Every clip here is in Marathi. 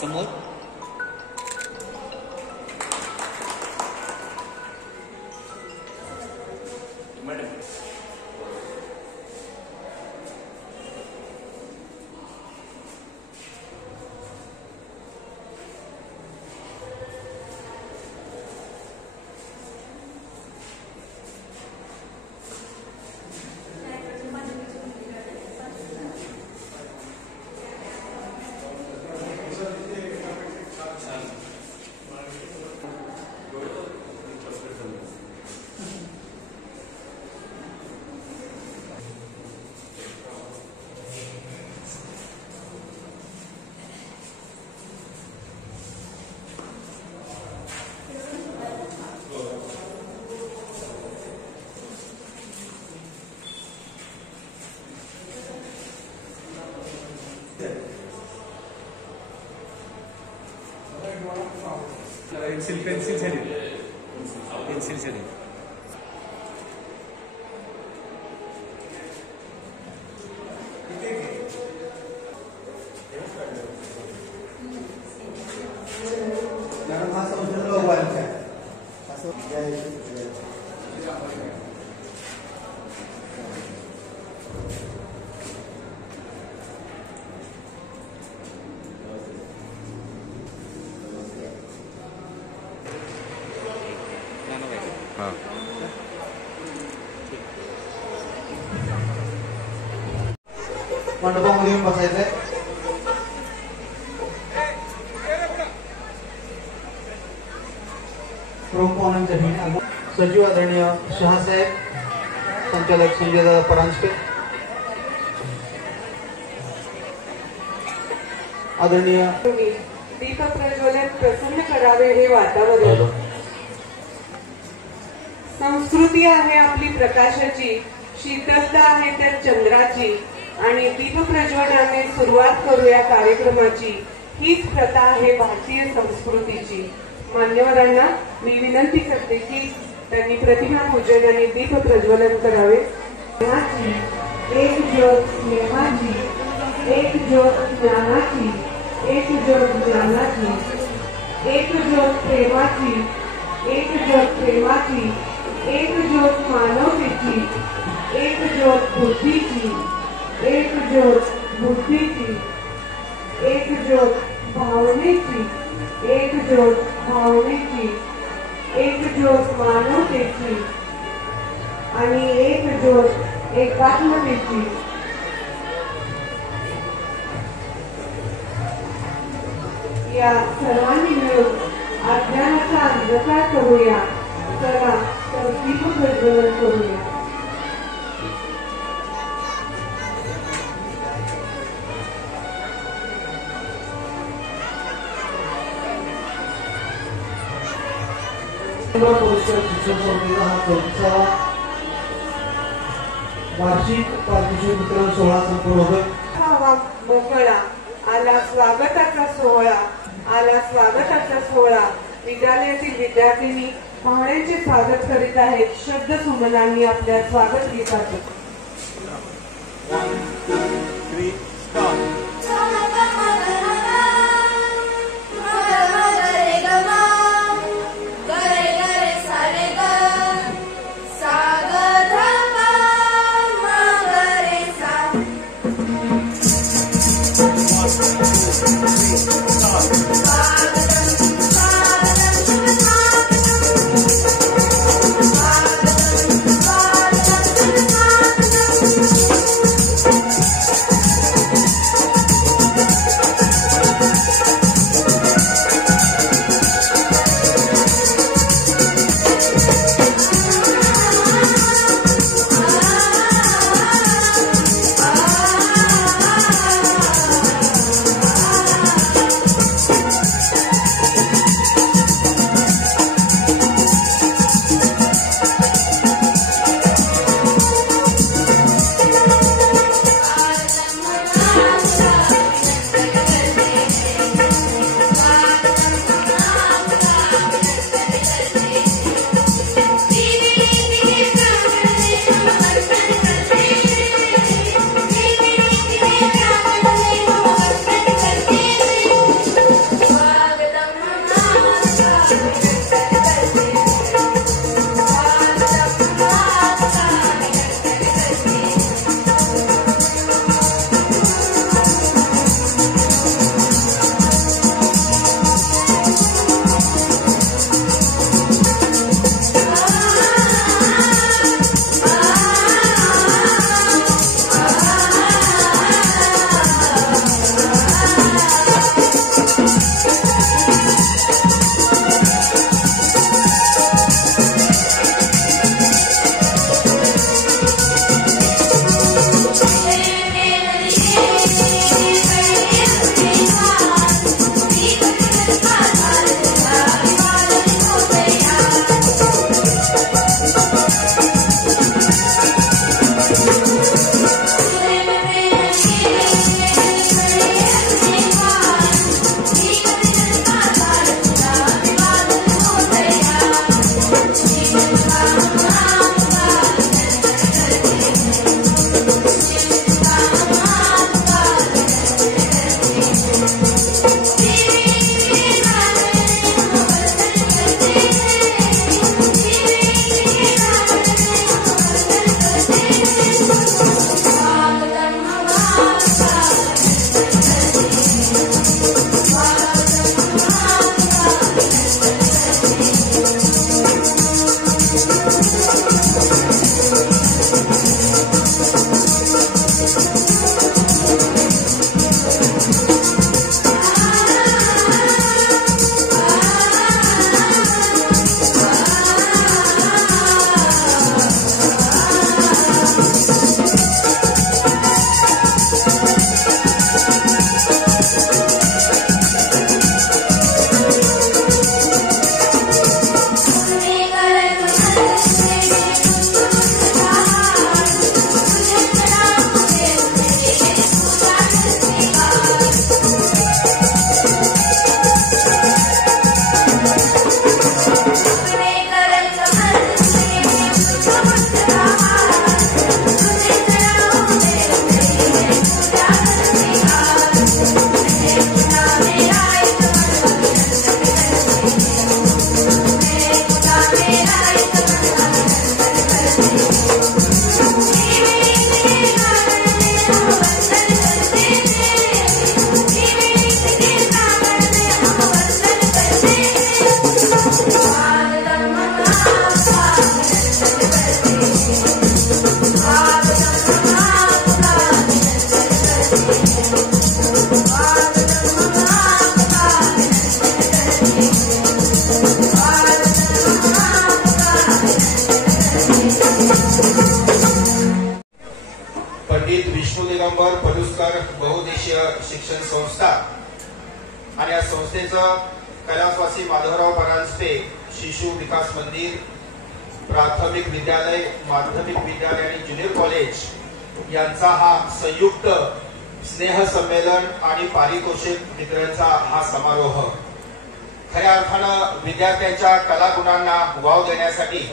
समोर पेन्सिल झाली मंडपामध्ये येऊन बसायचंय. प्रमुख पाहुण्यांसाठी सचिव आदरणीय शहासाहेब, संचालक संजयदादा परांजपे, आदरणीय दीप प्रज्वलन प्रसन्न करावे हे वातावरण. संस्कृती आहे आपली प्रकाशाची, शीतलता आहे त्या चंद्राची, आणि दीप प्रज्वलनाने सुरुवात करूया कार्यक्रमाची. हीच प्रथा आहे भारतीय संस्कृतीची. मान्यवरांना मी विनंती करते की त्यांनी प्रतिमा पूजन आणि दीप प्रज्वलन करावे. एक ज्योत स्नेहाची, एक ज्योत ज्ञानाची, एक ज्योत ज्ञानाची, एक ज्योत प्रेमाची, एक ज्योत प्रेमाची, एक ज्योत मानवतेची, एक ज्योत बुद्धीची, एक ज्योत बुद्धीची, एक ज्योत भावनेची, एक ज्योत भावनेची, एक ज्योत मानवतेची आणि एक ज्योत एकात्मतेची. या सर्वांनी मिळून अज्ञानाचा अंधकार करूया. चला तर दीप प्रज्वलन करूया. वार्षिक पारितोषिक वितरण सोहळा संपन्न होतोय. मोकळा आला स्वागताचा सोहळा, आला स्वागताचा सोहळा. विद्यालयातील विद्यार्थिनी पाहुण्यांचे स्वागत करीत आहेत. शब्द सुमनांनी आपल्या स्वागत गीताचे. दिगंबर पलुस्कर बहुउद्देशीय शिक्षण संस्था आणि या संस्थेचं कैलासवासी माधवराव परांजपे शिशु विकास मंदिर, प्राथमिक विद्यालय, माध्यमिक विद्यालय आणि ज्युनियर कॉलेज यांचा हा संयुक्त स्नेह संमेलन आणि पारितोषिक वितरणाचा हा समारोह खऱ्या अर्थानं विद्यार्थ्यांच्या कलागुणांना वाव देण्यासाठी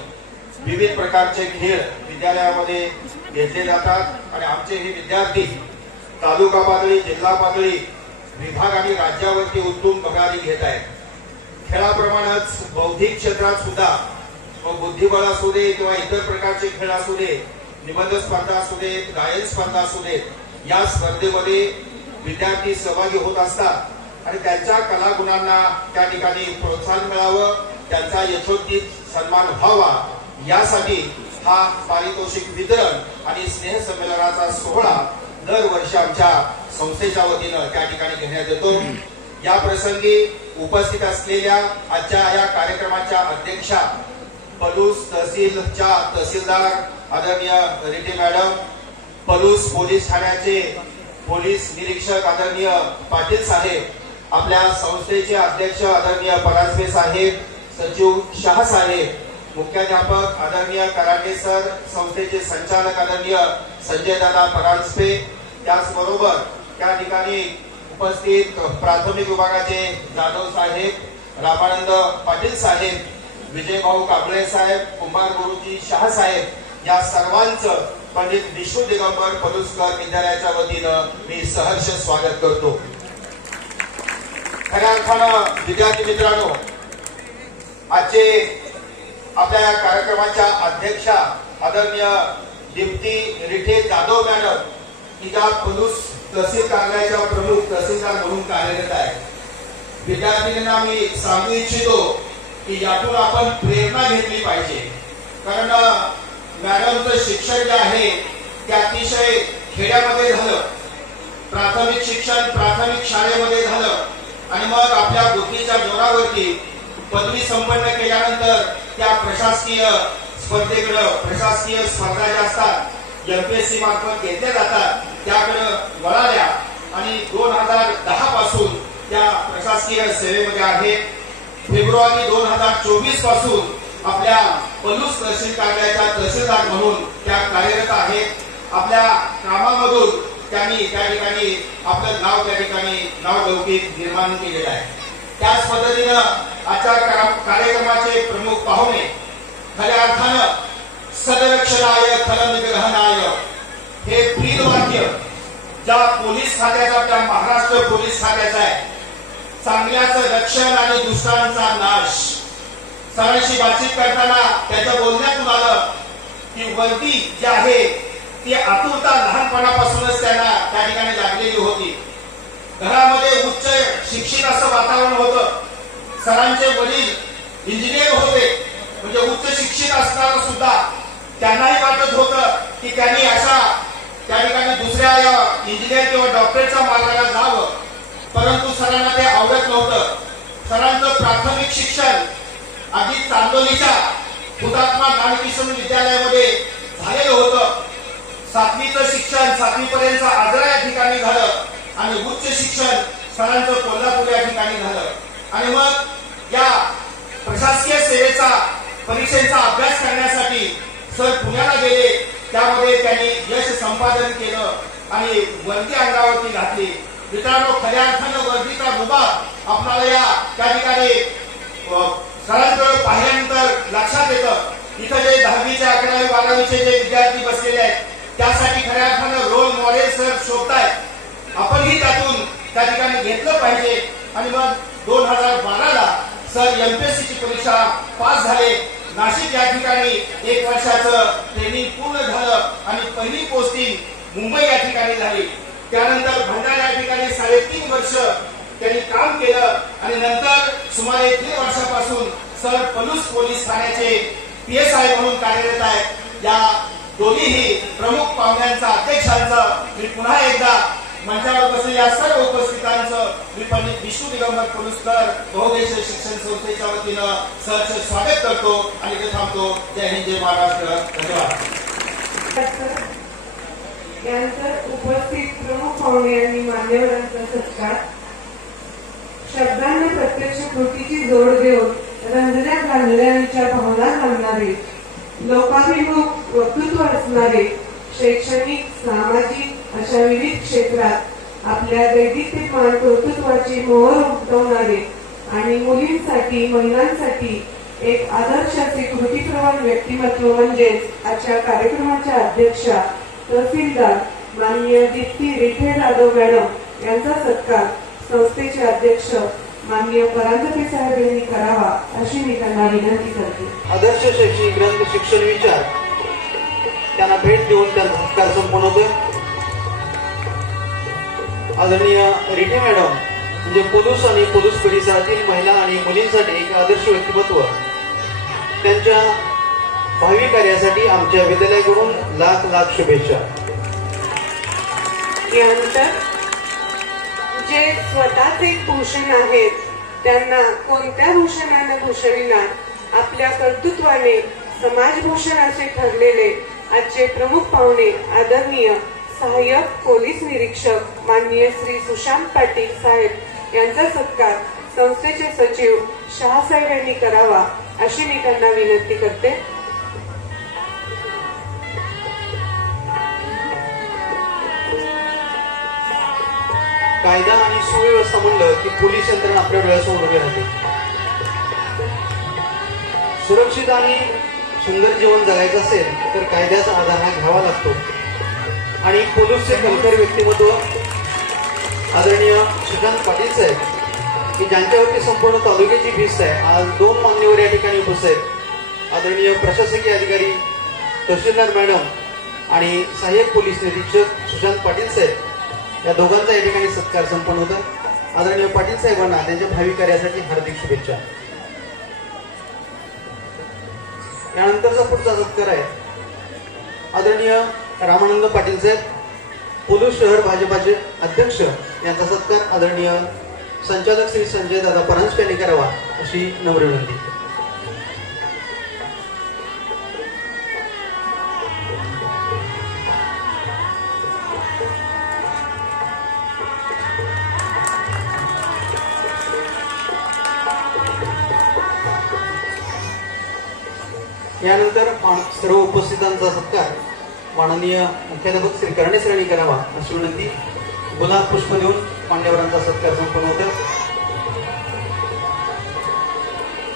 विविध प्रकारचे खेळ विद्यालयामध्ये घेतले जातात आणि आमचे हे विद्यार्थी तालुका पातळी, जिल्हा पातळी, विभाग आणि राज्यावरती उत्तुंग भरारी घेत आहेत. खेळाप्रमाणेच बौद्धिक क्षेत्रात सुद्धा बुद्धिबळ असू दे किंवा इतर प्रकारचे खेळ असू दे, निबंध स्पर्धा असू देत, गायन स्पर्धा असू देत, या स्पर्धेमध्ये विद्यार्थी सहभागी होत असतात आणि त्यांच्या कलागुणांना त्या ठिकाणी प्रोत्साहन मिळावं, त्यांचा यथोचित सन्मान व्हावा यासाठी हा पारितोषिक वितरण आणि स्नेह संमेलनाचा सोहळा दरवर्षी आमच्या संस्थेच्या वतीनं त्या ठिकाणी घेण्यात येतो. या प्रसंगी उपस्थित असलेल्या आजच्या या कार्यक्रमाच्या अध्यक्षा पलूस तहसीलच्या तहसीलदार आदरणीय रिटे मॅडम, पलूस पोलीस ठाण्याचे पोलीस निरीक्षक आदरणीय पाटील साहेब, आपल्या संस्थेचे अध्यक्ष आदरणीय परांजपे साहेब, सचिव शाह साहेब, मुख्याध्यापक आदरणीय कराटे सर, संस्थेचे संचालक आदरणीय संजय दादा परांजपे, त्याचबरोबर त्या ठिकाणी उपस्थित प्राथमिक विभागाचे जाधव साहेब, रामानंद पाटील साहेब, विजयभाऊ कांबळे साहेब, कुमार गुरुजी शाह साहेब या सर्वांचं पंडित विष्णू दिगंबर पलुसकर विद्यालयाच्या वतीनं मी सहर्ष स्वागत करतो. खऱ्या अर्थानं विद्यार्थी मित्रांनो, आजचे आपल्या या कार्यक्रमाच्या अध्यक्षा आदरणीय दीप्ती रिठे जाधव मॅडम, की ज्या पलूस तहसील कार्यालयाच्या प्रमुख तहसीलदार म्हणून कार्यरत आहे. विद्यार्थ्यांना मी सांगू इच्छितो की यातून आपण प्रेरणा घेतली पाहिजे, कारण मॅडमचं शिक्षण जे आहे ते अतिशय खेड्यामध्ये झालं. प्राथमिक शिक्षण प्राथमिक शाळेमध्ये झालं आणि मग आपल्या बुद्धीच्या जोरावरती पदवी संपन्न केल्यानंतर त्या प्रशासकीय स्पर्धेकडे, प्रशासकीय स्पर्धा ज्या असतात एमपीएससी मार्फत घेतल्या जातात त्याकडे वळाल्या आणि 2010 पासून त्या प्रशासकीय सेवेमध्ये आहेत. फेब्रुवारी 2024 पासून आपल्या पलूस तहसील कार्यालयाच्या तहसीलदार म्हणून त्या कार्यरत आहेत. आपल्या कामामधून त्यांनी त्या ठिकाणी आपलं नाव त्या ठिकाणी नावलौकिक निर्माण केलेलं आहे. त्याच पद्धतीनं आजच्या कार्यक्रमाचे प्रमुख पाहुणे खऱ्या अर्थानं सदरक्षणाय खलनिग्रहणाय हे ब्रीद वाक्य ज्या पोलीस खात्याचा, त्या महाराष्ट्र पोलीस खात्याचा आहे. चांगल्याचं रक्षण आणि दुष्टांचा नाश. सरांशी बातचीत करताना त्याच्या बोलण्यातून आलं की वर्दी जी आहे ती आतुरता लहानपणापासूनच त्यांना त्या ठिकाणी लागलेली होती. घरामध्ये उच्च शिक्षित असं वातावरण होतं. सरांचे वडील इंजिनियर होते, म्हणजे उच्च शिक्षित असताना सुद्धा त्यांनाही वाटत होतं की त्यांनी अशा त्या ठिकाणी दुसऱ्या इंजिनियर किंवा डॉक्टरच्या मार्गाला जावं, परंतु सरांना ते आवडत नव्हतं. सरांचं प्राथमिक शिक्षण आधी चांदोलीच्या हुतात्मा नानकिशन विद्यालयामध्ये झालेलं होतं. 7वीचं शिक्षण 7वी पर्यंत आजरा या ठिकाणी झालं आणि उच्च शिक्षण सरांचं कोल्हापूर या ठिकाणी झालं. आणि मग या प्रशासकीय सेवेचा परीक्षेचा अभ्यास करण्यासाठी सर पुण्याला गेले. त्यामध्ये त्यांनी यश संपादन केलं आणि वर्दी अंगावरती घातली. मित्रांनो, खऱ्या अर्थानं वर्दीचा रुबाब आपल्याला या त्या ठिकाणी सरांकडे पाहिल्यानंतर लक्षात येतं. इथं जे 10वीचे 11वी 12वीचे जे विद्यार्थी बसलेले आहेत त्यासाठी खऱ्या अर्थानं रोल मॉडेल सर शोधतायत. आपणही त्यातून त्या ठिकाणी घेतलं पाहिजे. आणि मग 2012ला सर एमपीएससीची परीक्षा पास झाले. नाशिक या ठिकाणी 1 वर्षाचं ट्रेनिंग पूर्ण झालं आणि पहिली पोस्टिंग मुंबई या ठिकाणी झाली. त्यानंतर भंडारा या ठिकाणी 3.5 वर्ष त्यांनी काम केलं आणि नंतर सुमारे 3 वर्षापासून सर पलूस पोलीस ठाण्याचे PSI म्हणून कार्यरत आहेत. या दोन्हीही प्रमुख पाहुण्यांचा, अध्यक्षांचं मी पुन्हा एकदा मंचावर बसलेल्या सर्व उपस्थितांचं मी पंडित विष्णू दिगंबर पलुसकर बहुउद्देशीय शिक्षण संस्थेच्या वतीनं सहर्ष स्वागत करतो आणि इथे थांबतो. जय हिंद, जय महाराष्ट्र. धन्यवाद. यानंतर उपस्थित प्रमुख पाहुणे आणि मान्यवरांचा सत्कार. शब्दांना प्रत्यक्ष कृतीची जोड देऊन रंजल्या घालण्याच्या भावना घालणारे, लोकाभिमुख वक्तृत्व असणारे, शैक्षणिक सामाजिक अशा विविध क्षेत्रात आपल्या दैदिप्यमान कर्तृत्वाची मोहर उमटवणारे आणि मुलींसाठी, महिलांसाठी एक आदर्शाचे कृतीप्रवान व्यक्तिमत्व म्हणजेच आजच्या कार्यक्रमाच्या अध्यक्षा तहसीलदार माननीय दीप्ती रिठे जाधव मॅडम यांचा सत्कार संस्थेचे अध्यक्ष माननीय परांजपे साहेब यांनी करावा अशी मी त्यांना विनंती करते. आदर्श शैक्षणिक ग्रंथ शिक्षण विचार त्यांना भेट देऊन त्यांचा सत्कार संपन्न होतो. आदरणीय रिठे मॅडम म्हणजे पोलीस आणि पोलीस परिसरातील महिला आणि मुलींसाठी एक आदर्श व्यक्तिमत्व. त्यांच्या भावी कार्यासाठी आमच्या विद्यालयाकडून लाख लाख शुभेच्छा. यानंतर जे स्वतःच एक भूषण आहेत त्यांना कोणत्या भूषणानं भूषविणार, आपल्या कर्तृत्वाने समाजभूषण असे ठरलेले आजचे प्रमुख पाहुणे आदरणीय सहाय्यक पोलीस निरीक्षक माननीय श्री सुशांत पाटील साहेब यांचा सत्कार संस्थेचे सचिव शहासाहेब यांनी करावा अशी मी त्यांना विनंती करते. कायदा आणि सुव्यवस्था म्हणलं की पोलीस यंत्रणा आपल्या डोळ्यासमोर उभी राहते. सुरक्षित आणि सुंदर जीवन जगायचं असेल तर कायद्याचा आधार हा घ्यावा लागतो. आणि पोलीसचे कणखर व्यक्तिमत्व आदरणीय सुशांत पाटील साहेब की ज्यांच्यावरती संपूर्ण तालुक्याची भिस्त आहे. आज 2 मान्यवर या ठिकाणी उपस्थित आहेत. आदरणीय प्रशासकीय अधिकारी तहसीलदार मॅडम आणि सहाय्यक पोलीस निरीक्षक सुशांत पाटील साहेब या दोघांचा या ठिकाणी सत्कार संपन्न होता. आदरणीय पाटील साहेबांना त्यांच्या भावी कार्यासाठी हार्दिक शुभेच्छा. यानंतरचा पुढचा सत्कार आहे आदरणीय रामानंद पाटील साहेब पोलीस शहर भाजपाचे अध्यक्ष यांचा सत्कार आदरणीय संचालक श्री संजय दादा परांजपे यांनी करावा अशी नम्र विनंती. यानंतर सर्व उपस्थितांचा सत्कार माननीय मुख्याध्यापक श्री कर्णे सरांनी करावा अशी विनंती. गुलाब पुष्प देऊन मान्यवरांचा सत्कार संपन्न होतो.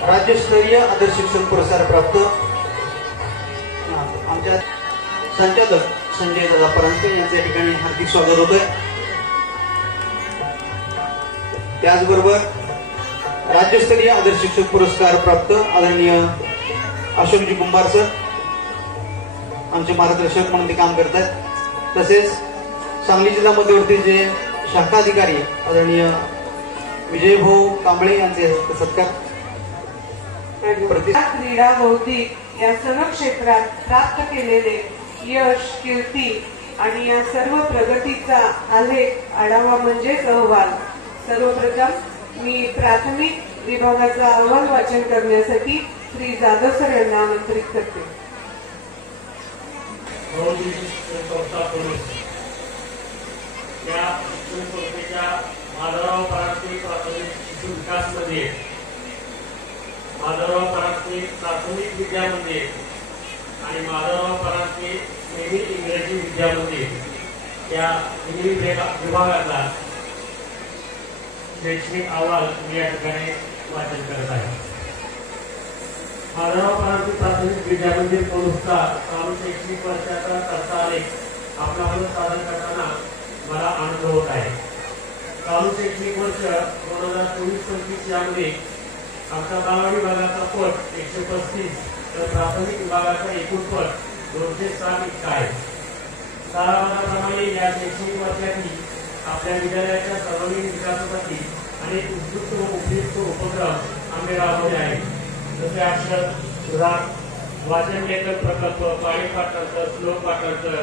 राज्यस्तरीय आदर्श शिक्षण पुरस्कार प्राप्त आमच्या संचालक संजय दादा परांजपे यांचे या ठिकाणी हार्दिक स्वागत होत आहे. त्याचबरोबर राज्यस्तरीय आदर्श शिक्षक पुरस्कार प्राप्त आदरणीय अशोकजी कुंभार सर आमचे मार्गदर्शक म्हणून ते काम करतात. तसेच सांगली जिल्हा मध्यवर्ती जे शाखा अधिकारी आदरणीय विजयभाऊ कांबळे यांचे सत्कार. क्रीडा बौद्धिक या सर्व क्षेत्रात प्राप्त केलेले यश कीर्ती आणि या सर्व प्रगतीचा आलेख आढावा म्हणजेच अहवाल. सर्वप्रथम मी प्राथमिक विभागाचा अहवाल वाचन करण्यासाठी श्री जाधव सर यांना आमंत्रित करते. या संस्थेच्या माधवराव परांजपे प्राथमिक शिशु विकास मध्ये माधवराव परांजपे प्राथमिक विद्या मंदिर आणि माधवराव परांजपे सेमी इंग्रजी विद्या मंदिर या तिन्ही विभागाचा शैक्षणिक अहवाल मी या ठिकाणी वाचन करत आहे. माधवराव परांजपे प्राथमिक विद्या मंदिर कोणूसचा चालू शैक्षणिक वर्षाचा खर्च आलेख आपल्यावर सादर करताना मला आनंद होत आहे. चालू शैक्षणिक वर्ष 2024-25 यामध्ये आमच्या बालवाडी विभागाचा पट 135 तर प्राथमिक विभागाचा एकूण पट 207 इतका आहे. सारांशाप्रमाणे या शैक्षणिक वर्षातील आपल्या विद्यालयाच्या सर्वांगीण विकासासाठी अनेक उत्कृष्ट व उपयुक्त उपक्रम आम्ही राबवले आहेत. जसे अक्षर सुधार, वाचन लेखन प्रकल्प, पाणी पाठांतर, श्लोक पाठांतर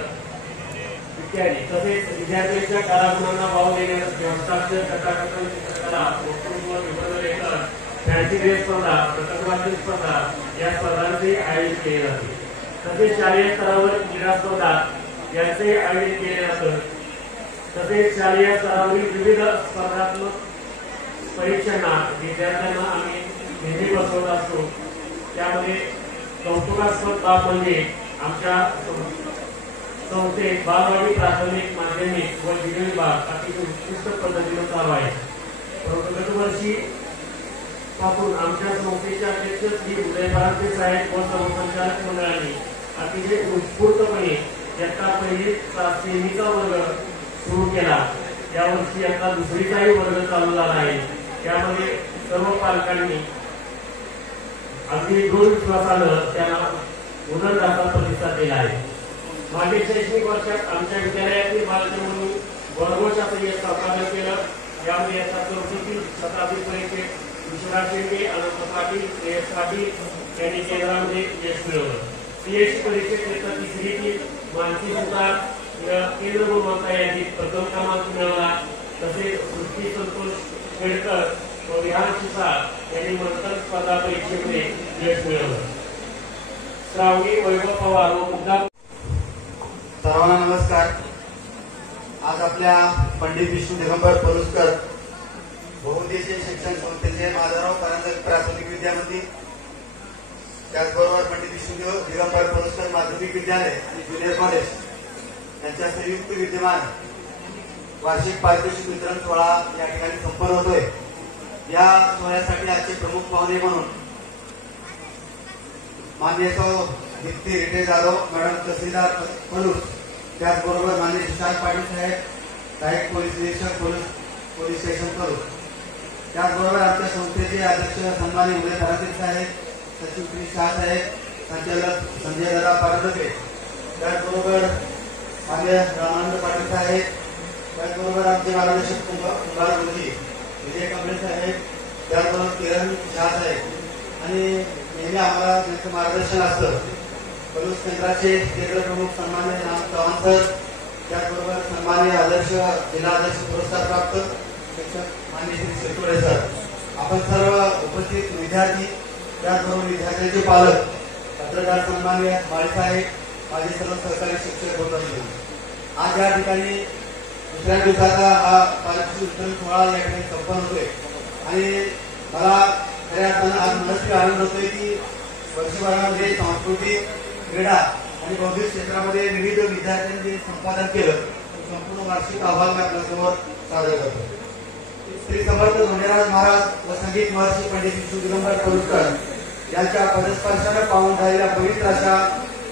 इत्यादी. तसेच विद्यार्थ्यांच्या कलागुणांना वाव देण्यासाठी हस्ताक्षर, कथाकथन, चित्रकला, वक्तृत्व, निबंध लेखन, फॅन्सी ड्रेस स्पर्धा, प्रकटवाचन स्पर्धा या स्पर्धांचे आयोजन केले जाते. तसेच शालेय स्तरावर क्रीडा स्पर्धा यांचे आयोजन केले जाते. तसेच शालेय स्तरावरील विविध स्पर्धात्मक परीक्षांना विद्यार्थ्यांना आम्ही नेहमी बसवत असतो. त्यामध्ये कौतुकास्पद बाब म्हणजे आमच्या संस्थेत बालवाडी प्राथमिक माध्यमिक व विज्ञान विभाग अतिशय उत्कृष्ट पद्धतीने चालू आहे. गतवर्षी पासून आमच्या संस्थेचे अध्यक्ष श्री उदय परांजपे साहेब व सर्व संचालक मंडळाने अतिशय उत्स्फूर्तपणे इयत्ता पहिली सेमीचा वर्ग सुरू केला. यावर्षी आता दुसरीचाही वर्ग चालू झाला आहे. त्यामध्ये सर्व पालकांनी अगदी दृढ विश्वासानं त्यांना उदरदाता प्रतिसाद दिला आहे. मागील शैक्षणिक वर्षात आमच्या विद्यालयातील बालकांनी वर्गोच्या संस्थापन केलं. यामध्ये आता चौथीतील शताब्दी परीक्षेत विश्वनाथ शेंडे, अनंत पाटील, श्रेयस पाटील यांनी केंद्रामध्ये यश मिळवलं. पीएचडी परीक्षेत इयत्ता तिसरीतील मानसी सुतार केंद्र गुणवत्ता यांनी प्रथम क्रमांक मिळवला. तसेच सृष्टी संतोष खेडकर व विहान शिसाळ यांनी मंथन स्पर्धा परीक्षेमध्ये यश मिळवलं. श्रावणी वैभव पवार व मुद्दा. सर्वांना नमस्कार. आज आपल्या पंडित विष्णू दिगंबर पलुसकर बहुउद्देशीय शिक्षण संस्थेचे माधवराव परांजपे प्राथमिक विद्या मंदिर, त्याचबरोबर पंडित विष्णू दिगंबर पलुसकर माध्यमिक विद्यालय आणि ज्युनियर कॉलेज यांच्या संयुक्त विद्यमान वार्षिक पारितोषिक वितरण सोहळा या ठिकाणी संपन्न होतोय. या सोहळ्यासाठी आजचे प्रमुख पाहुणे म्हणून माननीय दीप्ती रिटे जाधव मॅडम, तहसीलदार पलूस, त्याचबरोबर माननीय सुशांत पाटील साहेब, सहाय्यक पोलीस निरीक्षक पोलीस स्टेशन पलूस, त्याचबरोबर आमच्या संस्थेचे अध्यक्ष सन्माननीय उदय परांजपे साहेब, सचिव श्री शाह साहेब, संचालक संजय दादा परांजपे, त्याचबरोबर माननीय रामानंद पाटील साहेब, त्याचबरोबर आमचे मार्गदर्शक कुंभार गुरुजी विजय कांबळे साहेब, त्याचबरोबर किरण शाह साहेब आणि नेहमी आम्हाला त्यांचं मार्गदर्शन असतं पलूस केंद्राचे केंद्र प्रमुख सन्मान्य राम चव्हाण सर, त्याचबरोबर सन्मान्य आदर्श जिल्हा आदर्श पुरस्कार प्राप्त शिक्षक माननीय श्री शिरतोडे सर, आपण सर्व उपस्थित विद्यार्थी, त्याचबरोबर विद्यार्थ्यांचे पालक, पत्रकार सन्मान्य माळीसाहेब, माझे सर्व सहकारी शिक्षक होत असतील. आज या ठिकाणी दुसऱ्या दिवसाचा हा पारितोषिक वितरण सोहळा या ठिकाणी संपन्न होतोय आणि मला खऱ्या अर्थानं आज मनस्वी आनंद होतोय की वर्षभरामध्ये सांस्कृतिक, क्रीडा आणि बौद्धिक क्षेत्रामध्ये विविध विद्यार्थ्यांनी जे संपादन केलं संपूर्ण वार्षिक अहवाल मी आपल्यासमोर सादर करतो. श्री समर्थ धोंडेराज महाराज व संगीत महर्षी पंडित विष्णू दिगंबर पलुसकर यांच्या पदस्पर्शाने पावन झालेल्या पवित्र अशा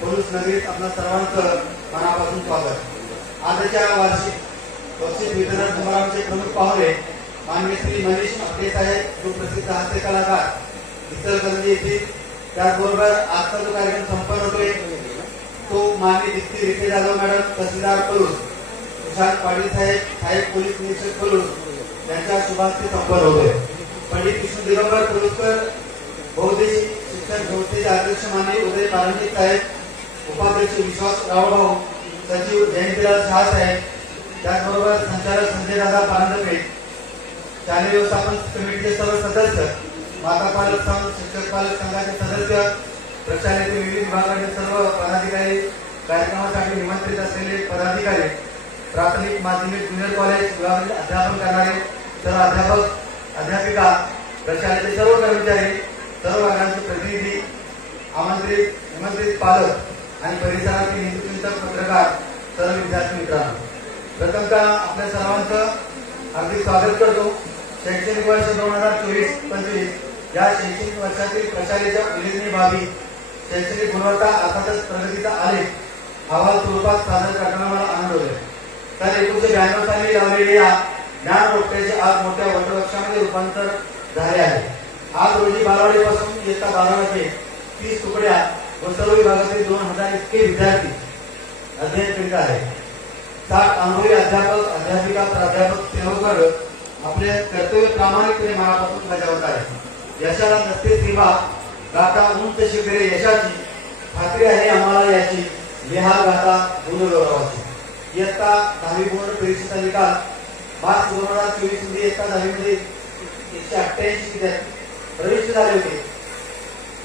पलूस नगरीत आपल्या सर्वांचं मनापासून स्वागत. आजच्या वार्षिक बक्षीस वितरण समारंभाचे प्रमुख पाहुणे माननीय श्री मनीष आपटे साहेब, सुप्रसिद्ध हास्य कलाकार, इचलकरंजी येथील, त्याचबरोबर आजचा जो कार्यक्रम संपन्न होतोय तो माननीय दीप्ती रिटे जाधव मॅडम, तहसीलदार पलूस, सुशांत पाटील साहेब, सहाय्यक पोलीस निरीक्षक पलूस यांच्या शुभास्ते संपन्न होतोय. पंडित विष्णू दिगंबर पलुसकर बहुउद्देशीय शिक्षण संस्थेचे अध्यक्ष माननीय उदय परांजपे साहेब, उपाध्यक्ष विश्वास रावभाऊ, सचिव जयंतीलाल शाह साहेब, त्याचबरोबर संचालक संजय दादा परांजपे, शालेय व्यवस्थापन कमिटीचे सर्व सदस्य, माता पालक संघ, शिक्षक पालक संघाचे सदस्य, प्रशालेतील विविध विभागातील सर्व पदाधिकारी, कार्यक्रमासाठी निमंत्रित असलेले पदाधिकारी, प्राथमिक, माध्यमिक, ज्युनियर कॉलेज विभागातील अध्यापन करणारे सर्व अध्यापक, अध्यापिका, प्रशालेचे सर्व कर्मचारी, सर्व वर्गांचे प्रतिनिधी, निमंत्रित पालक आणि परिसरातील हिंदुचिंतक पत्रकार, सर्व विद्यार्थी मित्रांनो, प्रथमतः आपल्या सर्वांचं हार्दिक स्वागत करतो. शैक्षणिक वर्ष 2024-25 या शैक्षणिक वर्षातील प्रशालेच्या उल्लेखनीय बाबी, शैक्षणिक गुणवत्ता अर्थातच प्रगतीचा आलेख अहवाल स्वरूपात सादर करताना मला आनंद होतोय. तर 1992 साली लावलेल्या या ज्ञान रोपट्याचे आज मोठ्या वटवृक्षामध्ये रूपांतर झाले आहे. आज रोजी बालवाडीपासून इयत्ता 12मध्ये 30 तुकड्या व सर्व विभागातील 2000 इतके विद्यार्थी अध्ययन करीत आहेत. 60 अनुभवी अध्यापक, अध्यापिका, प्राध्यापक, सेवक वर्ग आपले कर्तव्य प्रामाणिकपणे मनापासून बजावत आहे. यशाला नसते सीमा, गाता उंच शिखरे यशाची, खात्री आहे आम्हाला याची, लिहा गाता गुणगौरवाची. इयत्ता 10वी बोर्ड परीक्षेचा निकाल मार्च 2024 मध्ये इयत्ता 10वी मध्ये 188 विद्यार्थी प्रविष्ट झाले होते.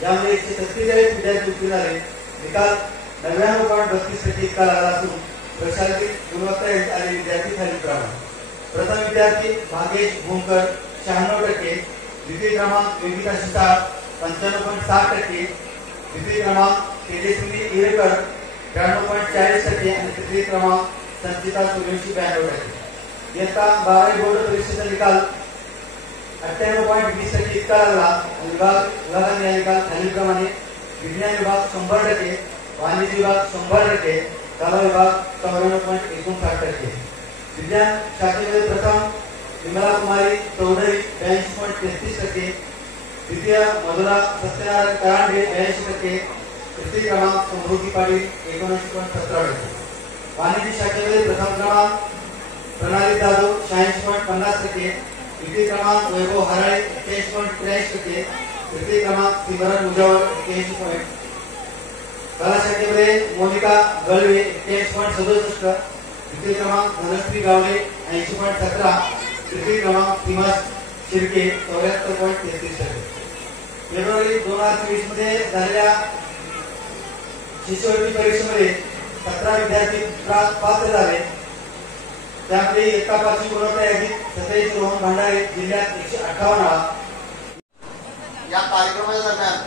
यामध्ये 143 विद्यार्थी उत्तीर्ण झाले. निकाल 99.32% इतका लागला असून प्रशालेतील गुणवत्ता आलेले विद्यार्थी खालीलप्रमाणे. प्रथम विद्यार्थी भागेश भोंकर 96%, द्वितीय क्रमांक योगिता शिसाळ 95.60%, द्वितीय क्रमांक तेजस्विनी इरेकर 93.40% आणि तृतीय क्रमांक संचिता सूर्यवंशी 92%. इयत्ता 12वी बोर्ड परीक्षेचा निकाल 98.20% इतका लागला. विभागाने या निकाल खालीलप्रमाणे: विज्ञान विभाग 100%, वाणिज्य विभाग 100%, कला विभाग 94.59%. विज्ञान शाखेमध्ये प्रथम विमला कुमारी चौधरी 82.33%, द्वितीय मधुरा सत्यनारायण करांडे 82%, तृतीय क्रमांक समृद्धी पाटील 79.17%. वाणिज्य शाखेमध्ये प्रथम क्रमांक प्रणाली जाधव 86.50%, द्वितीय क्रमांक वैभव हराळे 81.83%, तृतीय क्रमांक सिमरन मुजावर 81 पॉईंट, कला शाखेमध्ये मोनिका गळवे 81.67, द्वितीय क्रमांक धनश्री गावले 80.17, तृतीय क्रमांक सीमा शिर्के 74.33%. फेब्रुवारी 2023 मध्ये झालेल्या शिष्यवृत्ती परीक्षेमध्ये 17 विद्यार्थी पात्र झाले. त्यामध्ये एका पाचवी गुणवत्ता यादीत सतेज रोहन भंडारे जिल्ह्यात 158. या कार्यक्रमाच्या दरम्यान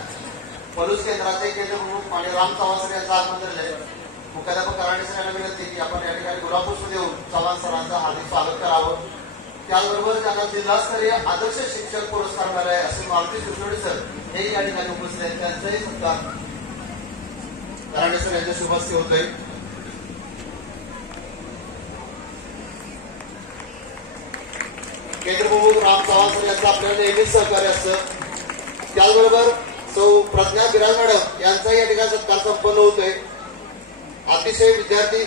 पलूस केंद्राचे केंद्र प्रमुख आणि राम चव्हाण सर यांचं आगमन झालेलं आहे. मुख्याध्यापक कराडे सर यांना विनंती की आपण या ठिकाणी गुलाबपुष्प देऊन चव्हाण सरांचं हार्दिक स्वागत करावं. त्याचबरोबर त्यांना जिल्हास्तरीय आदर्श शिक्षक पुरस्कार मिळाला आहे असे मारुती सुटवडे सर हे या ठिकाणी उपस्थित आहेत. त्यांचाही सत्कार कराडे सर यांच्या शुभ हस्ते होत आहे. केंद्र प्रमुख राम चव्हाण सर यांचं आपल्याला नेहमीच सहकार्य असतं. त्याचबरोबर सौ प्रज्ञा बिराज मॅडम यांचाही या ठिकाणी सत्कार संपन्न होतोय. अतिशय विद्यार्थी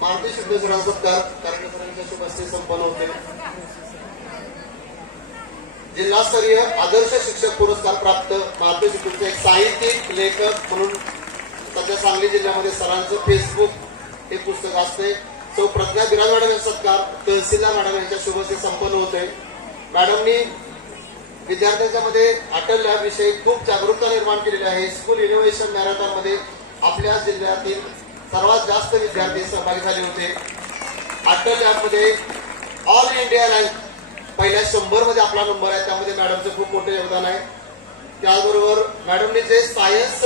मारुती शुद्ध सरांचा सत्कार कराडे सरांच्या शुभ हस्ते संपन्न होते. जिल्हास्तरीय आदर्श शिक्षक पुरस्कार प्राप्त मारुती शुद्धचे एक साहित्यिक लेखक म्हणून सध्या सांगली जिल्ह्यामध्ये सरांचं फेसबुक हे पुस्तक असते. सौ प्रज्ञा बिराज मॅडम यांचा सत्कार तहसीलदार मॅडम यांच्या शुभ हस्ते संपन्न होते. मॅडमनी विद्यार्थ्यांच्या मध्ये अटल लॅब विषयी खूप जागरूकता निर्माण केलेली आहे. स्कूल इनोव्हेशन मॅरेथॉन मध्ये आपल्या जिल्ह्यातील सर्वात जास्त विद्यार्थी सहभागी झाले होते. अटल लॅब मध्ये ऑल इंडिया रँक पहिल्या 100 मध्ये आपला नंबर आहे. त्यामध्ये मॅडमचं खूप मोठं योगदान आहे. त्याचबरोबर मॅडमने जे सायन्स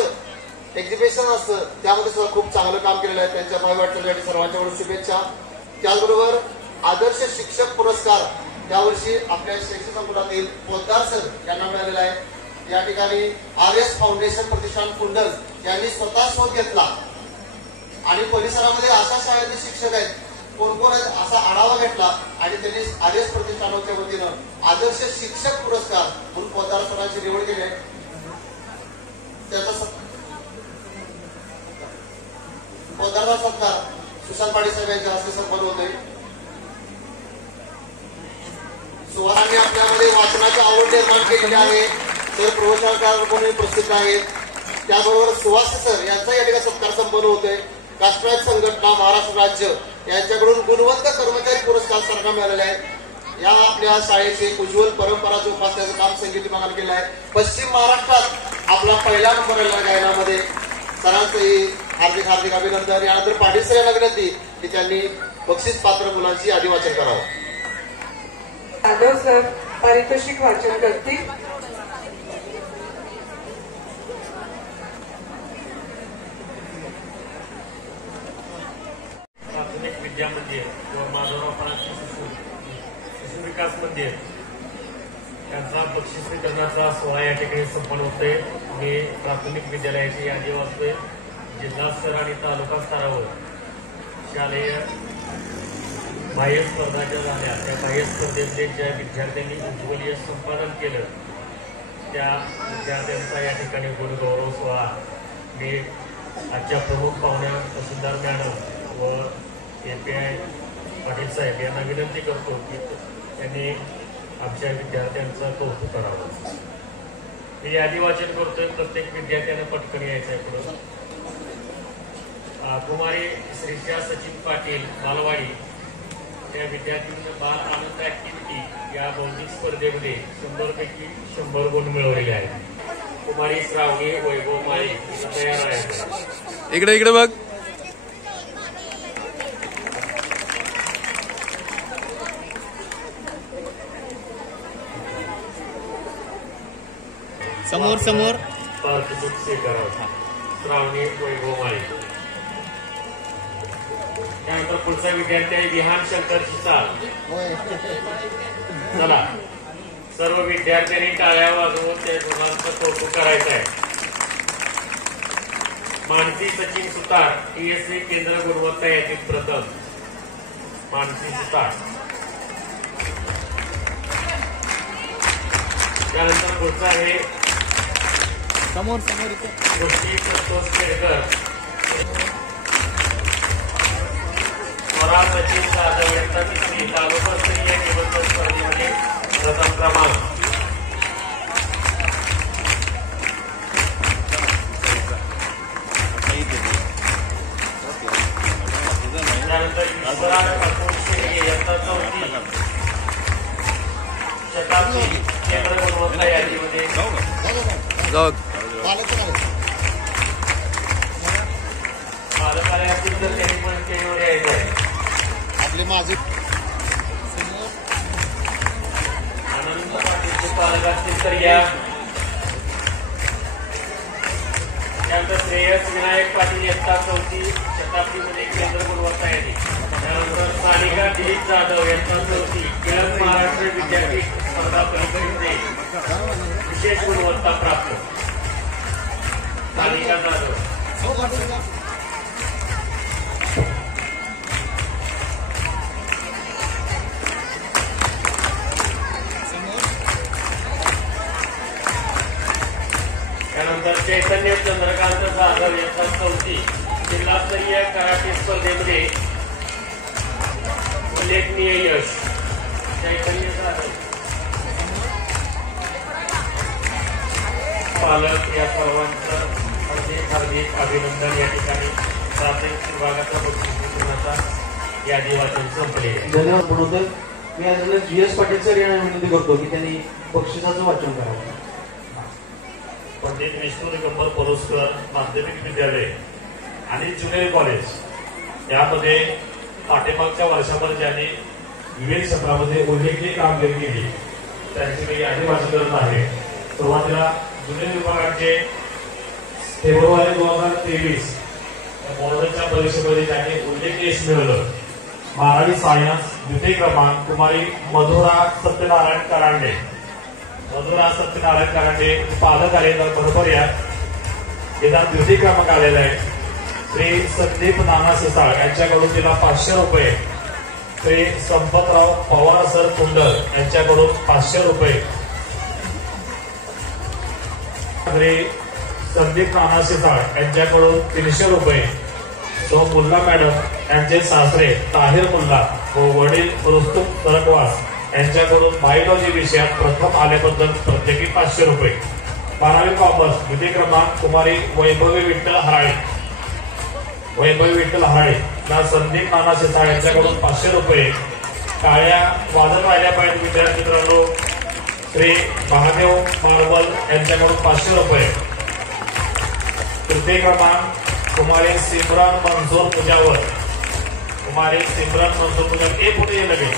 एक्झिबिशन असतं त्यामध्ये सुद्धा खूप चांगलं काम केलेलं आहे. त्यांच्या भावी वाटचालीसाठी सर्वांच्याकडून शुभेच्छा. त्याचबरोबर आदर्श शिक्षक पुरस्कार यावर्षी आपल्या शैक्षणिक संकुलातील पोद्दार सर यांना मिळालेला आहे. या ठिकाणी RS फाउंडेशन प्रतिष्ठान कुंडल यांनी स्वतः शोध घेतला आणि परिसरामध्ये अशा शाळेतले शिक्षक आहेत कोण कोण आहेत असा आढावा घेतला आणि त्यांनी RS प्रतिष्ठानाच्या वतीनं आदर्श शिक्षक पुरस्कार म्हणून पोद्दार सरांची निवड केली आहे. त्याचा पोद्दारचा सत्कार सुशांत पाटील साहेब यांच्या हस्ते संपन्न होतोय. सुहानांनी आपल्यामध्ये वाचनाची आवड निर्माण केलेली आहे. तर प्रवचनकार म्हणून प्रसिद्ध आहेत. त्याबरोबर सुहास सर यांचा या ठिकाणी सत्कार संपन्न होतोय. राष्ट्रवादी संघटना महाराष्ट्र राज्य यांच्याकडून गुणवंत कर्मचारी पुरस्कार सरांना मिळालेले आहेत. या आपल्या शाळेचे उज्ज्वल परंपरा जोपासण्याचं काम संगीत विभागाने केलं आहे. पश्चिम महाराष्ट्रात आपला पहिला नंबर आला गायनामध्ये. सरांचंही हार्दिक हार्दिक अभिनंदन. यानंतर पाटील सर यांना विनंती की त्यांनी बक्षीस पात्र मुलांची यादी वाचन करावं. यादव सर पारितोषिक वाचन करतील. प्राथमिक विद्या मंदिर व माधवराव परांजपे शिशु विकास मंदिर यांचा बक्षीस वितरणाचा सोहळा या ठिकाणी संपन्न होतोय. मी प्राथमिक विद्यालयाची यादी वाचतोय. जिल्हा स्तर आणि तालुका स्तरावर शालेय बाह्य स्पर्धा ज्या झाल्या त्या बाह्य स्पर्धेतले ज्या विद्यार्थ्यांनी उज्ज्वल यश संपादन केलं त्या विद्यार्थ्यांचा या ठिकाणी गुणगौरव सोहळा मी आजच्या प्रमुख पाहुण्या तहसीलदार मॅडम व API पाटील साहेब यांना विनंती करतो की त्यांनी आमच्या विद्यार्थ्यांचं कौतुक करावं. मी यादी वाचन करतोय. प्रत्येक विद्यार्थ्याने पटकन यायचं आहे पुढं. कुमारी श्रीषा सचिन पाटील बालवाडी त्या विद्यार्थ्यांनी बाल आनंद ऍक्टिव्हिटी या बौद्धिक स्पर्धेमध्ये 100 पैकी 100 गुण मिळवलेले आहेत. कुमारी श्रावणी वैभव माळी तयार आहे. इकडे इकडे बघ. समोर समोर पार्थिव स्वीकारावं. श्रावणी वैभव माळी. त्यानंतर पुढचा विद्यार्थी आहे विहान शंकर चिसाल. चला सर्व विद्यार्थ्यांनी टाळ्या वाजवून त्या गुणांचं कौतुक करायचं आहे. मानसी सचिन सुतार TSC केंद्र गुणवत्ता यादीत प्रथम. मानसी सुतार. त्यानंतर पुढचा आहे समोर समोर गोष्टी संतोष केळकर. स्वराज सचिन जाधव यांचा तिसरी तालुकास्तरीय निबंध स्पर्धेमध्ये प्रथम क्रमांक. त्यानंतर ईश्वराज ठाकूर शेळके यांचा चौथी शताब्दी केंद्र गुणवत्ता यादीमध्ये. पालक आले असतील तर त्यांनी पण स्टेजवर यायचं आहे. आपले माझे आनंद पाटीलचे पालक असतील तर या. त्यानंतर श्रेयस विनायक पाटील यांचा चौथी शताब्दीमध्ये केंद्र गुणवत्ता यादी. त्यानंतर सानिका दिलीप जाधव यांचा चौथी टिळक महाराष्ट्र विद्यापीठ स्पर्धा परीक्षेमध्ये विशेष गुणवत्ता प्राप्त. सानिका जाधव. त्यानंतर चैतन्य चंद्रकांत जाधव यांचा चौथी जिल्हास्तरीय कराटे स्पर्धेमध्ये उल्लेखनीय यश. चैतन्य जाधव. पालक या सर्वांचं हार्दिक अभिनंदन. या ठिकाणी प्राथमिक विभागाचा बक्षीस यादी वाचन संपले. धन्यवाद म्हणून मी आज GS पाटील सर यांना विनंती करतो की त्यांनी बक्षिसाचं वाचन करावं. पंडित विष्णू दिगंबर पलुसकर माध्यमिक विद्यालय आणि ज्युनियर कॉलेज यामध्ये पाठीमागच्या वर्षामध्ये ज्यांनी विविध क्षेत्रामध्ये उल्लेखनीय कामगिरी केली त्यांची मी यादी वाचन करत आहे. सुरुवातीला ज्युनियर विभागाचे फेब्रुवारी 2023 बोर्डाच्या परीक्षेमध्ये ज्यांनी उल्लेखनीय यश मिळवलं. 12वी सायन्स द्वितीय क्रमांक कुमारी मधुरा सत्यनारायण करांडे. मधुरा सत्यनारायण करांडे पालक आले बरोबर या निदान द्वितीय क्रमांक आलेला आहे. श्री संदीप नाना सिसाळ यांच्याकडून तिला 500 रुपये. श्री संपतराव पवार सर कुंडल यांच्याकडून 500 रुपये. श्री संदीप नाना सिसाळ यांच्याकडून 300 रुपये. तो मुल्ला मॅडम यांचे सासरे ताहिर मुल्ला व वडील रुस्तुम सरकवास यांच्याकडून बायोलॉजी विषयात प्रथम आल्याबद्दल प्रत्येकी 500 रुपये. 12वी कॉमर्स द्वितीय क्रमांक कुमारी वैभवी विठ्ठल हराळे. वैभवी विठ्ठल हराळे या संदीप नाना सिसाळ यांच्याकडून 500 रुपये. काळ्या वादन राहिल्या पाहिजे विद्यार्थी मित्रांनो श्री महादेव मार्बल यांच्याकडून 500 रुपये. तृतीय क्रमांक कुमारी सिमरन मनसूर मुजावर. कुमारी सिमरन मनसूर मुजावर एक पुढे लगे.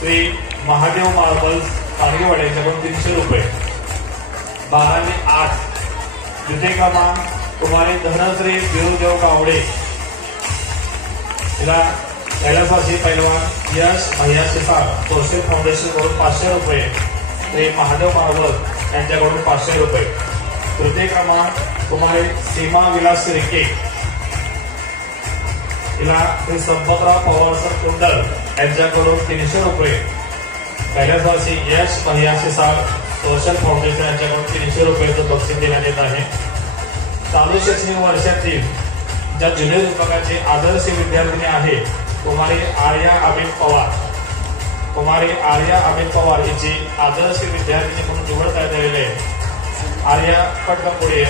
श्री महादेव मार्बल्स तारगेवाडे यांच्याकडून 300 रुपये. 12वी आर्ट्स द्वितीय क्रमांक कुमारी धनश्री बिरुदेव गावडे. तिला कैलासवासी पैलवान यश भैया सिसाळ सोशल फाउंडेशन कडून 500 रुपये. श्री महादेव मार्बल यांच्याकडून 500 रुपये. तृतीय क्रमांक कुमारी सीमा विलास रिके. तिला श्री संपतराव पवार सर कुंडल यांच्याकडून 300 रुपये. कैलासवासी यश भैया सिसाळ सोशल फाउंडेशन यांच्याकडून 300 रुपयाचं बक्षीस देण्यात येत आहे. चालू शैक्षणिक वर्षातील ज्या ज्युनियर विभागाचे आदर्श विद्यार्थिनी आहे कुमारी आर्या अमित पवार. कुमारी आर्या अमित पवार हिची आदर्श विद्यार्थिनी म्हणून निवड करण्यात आलेली आहे. आर्या पटकपुडे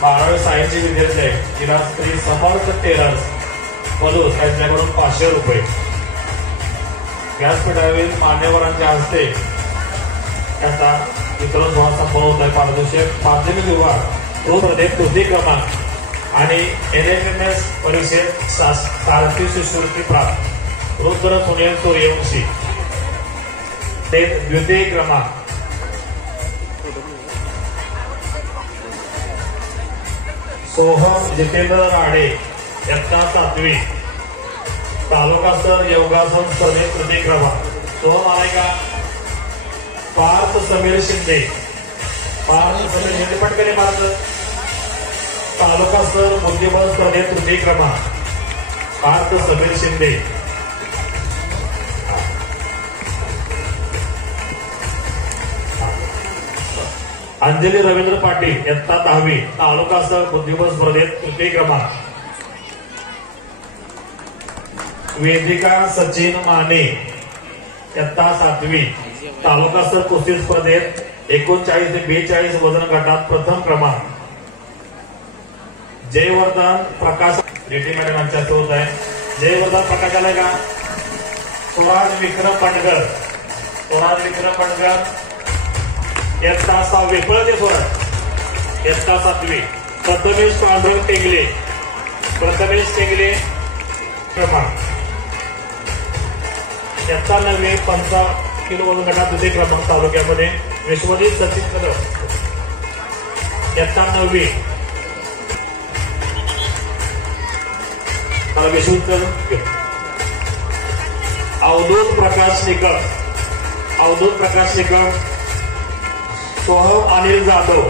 12वी सायन्सची विद्यार्थी आहे. तिला श्री समर्थ टेलर्स पलूस यांच्याकडून 500 रुपये. व्यासपीठावरील मान्यवरांच्या हस्ते त्याचा वितरण सोहळा संपन्न होत आहे. पारदर्शक माध्यमिक विभाग तो प्रदेश तृतीय क्रमांक आणि NSS परीक्षेत सारथी शिष्यवृत्ती प्राप्त रुद्र सुनील सूर्यवंशी ते द्वितीय क्रमांक. सोहम जितेंद्र राणे इयत्ता 7वी तालुका स्तर योगासन स्पर्धेत तृतीय क्रमांक. सोहम आलाय का? पार्थ समीर शिंदे. पार्थ समीर शिंदे पटकन पार्थ तालुका स्तर बुद्धिबळ स्पर्धेत तृतीय क्रमांक. पार्थ समीर शिंदे. अंजली रवींद्र पाटील इयत्ता 10वी तालुका स्तर बुद्धिबळ स्पर्धेत तृतीय क्रमांक. वेदिका सचिन माने इयत्ता 7वी तालुकास्तर कुस्ती स्पर्धेत 39 ते 42 वजन गटात प्रथम क्रमांक जयवर्धन प्रकाश रेड्डी मॅडम यांच्या होत आहे. जयवर्धन प्रकाश आलाय का? स्वराज विक्रम पाटकर इयत्ता 6वी पळते स्वराज इयत्ता 7वी. प्रथमेश पांडुरंग टेंगले क्रमांक इयत्ता 9वी 50 किलो वजन गटात द्वितीय क्रमांक तालुक्यामध्ये. विश्वजित सचिन कदम इयत्ता 9वी अवधूत प्रकाश निकम सोहम अनिल जाधव